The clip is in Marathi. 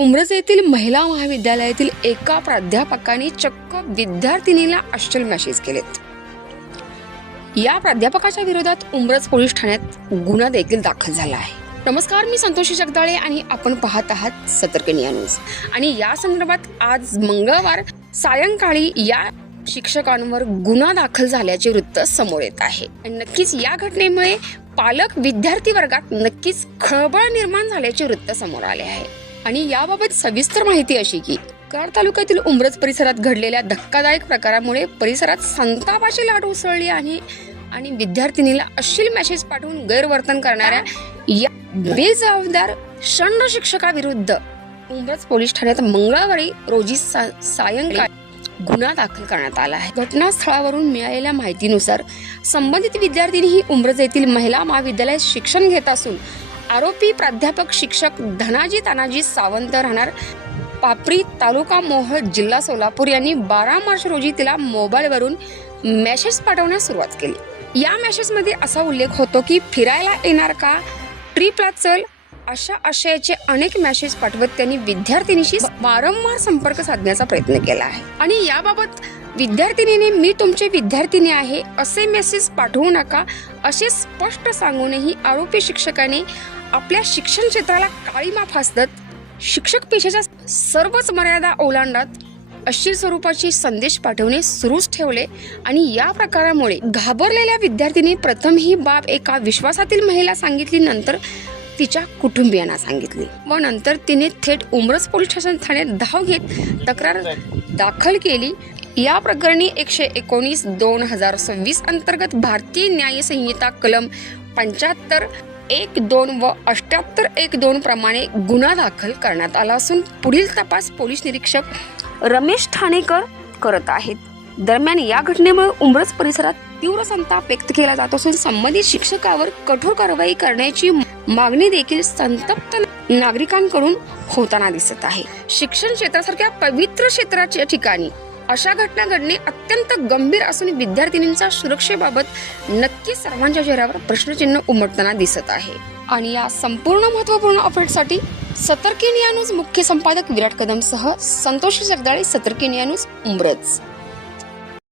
उमरज येथील महिला महाविद्यालयातील एका प्राध्यापकाने चक्क विद्यार्थिनीला अश्लील मेसेज केलेत। या प्राध्यापकाच्या विरोधात उमरज पोलीस ठाण्यात गुन्हा देखील दाखल झाला आहे। नमस्कार, मी संतोषी जगदाळे आणि आपण पाहत आहात सतर्क न्यूज। आणि या संदर्भात आज मंगळवार सायंकाळी या शिक्षकांवर गुन्हा दाखल झाल्याचे वृत्त समोर येत आहे। नक्कीच या घटनेमुळे पालक विद्यार्थी वर्गात नक्कीच खळबळ निर्माण झाल्याचे वृत्त समोर आले आहे। आणि याबाबत सविस्तर माहिती अशी की कराड तालुक्यातील उमरज परिसरात घडलेल्या धक्कादायक प्रकारामुळे परिसरात संतापाची लाट उसळली आणि विद्यार्थिनीला अश्लील मेसेज पाठवून गैरवर्तन करणाऱ्या या बेजबाबदार षंड शिक्षकाविरुद्ध उमरज पोलीस ठाण्यात मंगळवारी रोजी सायंकाळी गुन्हा दाखल करण्यात आला आहे। घटनास्थळावरून मिळालेल्या माहितीनुसार संबंधित विद्यार्थिनी ही उमरज येथील महिला महाविद्यालयात शिक्षण घेत असून आरोपी प्राध्यापक शिक्षक धनाजी तानाजी सावंत राहणार पापरी तालुका मोहोळ जिल्हा सोलापूर यांनी 12 मार्च रोजी तिला मोबाईलवरून मेसेज पाठवण्यास सुरुवात केली। या मेसेजमध्ये असा उल्लेख होतो की फिरायला येणार का, ट्रिपला चल, अशा आशयाचे अनेक मेसेज पाठवत त्यांनी विद्यार्थिनीशी वारंवार संपर्क साधण्याचा प्रयत्न केला आहे। आणि याबाबत विद्यार्थिनीने मी तुमचे विद्यार्थिनी आहे असे मेसेज पाठवू नका असे स्पष्ट सांगूनही आरोपी शिक्षकाने आपल्या शिक्षण क्षेत्राला काळीमा फासत शिक्षक पेशाच्या सर्वच मर्यादा ओलांडत अश्लील स्वरूपाची संदेश पाठवणे सुरूच ठेवले। आणि या प्रकारामुळे घाबरलेल्या विद्यार्थिनी प्रथम ही बाब एका विश्वासातील महिला सांगितली, नंतर तिच्या कुटुंबियांना सांगितली व नंतर तिने थेट उमरज पोलीस स्टेशन ठाण्यात धाव घेत तक्रार दाखल केली। या प्रकरणी 119/2026 अंतर्गत भारतीय न्याय संहिता कलम 75(1)(2) व 78(1)(2) प्रमाणे गुन्हा दाखल करण्यात आला असून पुढील तपास पोलीस निरीक्षक रमेश ठाणेकर करत आहेत। दरम्यान या घटनेमुळे उमरज परिसरात तीव्र संताप व्यक्त केला जात असून संबंधित शिक्षकावर कठोर कारवाई करण्याची मागणी देखील संतप्त नागरिकांकडून होताना दिसत आहे। शिक्षण क्षेत्रासारख्या पवित्र क्षेत्राच्या ठिकाणी अशा घटना घडणे अत्यंत गंभीर असून विद्यार्थिनींच्या सुरक्षेबाबत नक्कीच सर्वांच्या चेहऱ्यावर प्रश्नचिन्ह उमटताना दिसत आहे। आणि या संपूर्ण महत्त्वपूर्ण अपडेटसाठी सतर्क न्यूज मुख्य संपादक विराट कदम सह संतोषी जगदाळे, सतर्क न्यूज उमरज।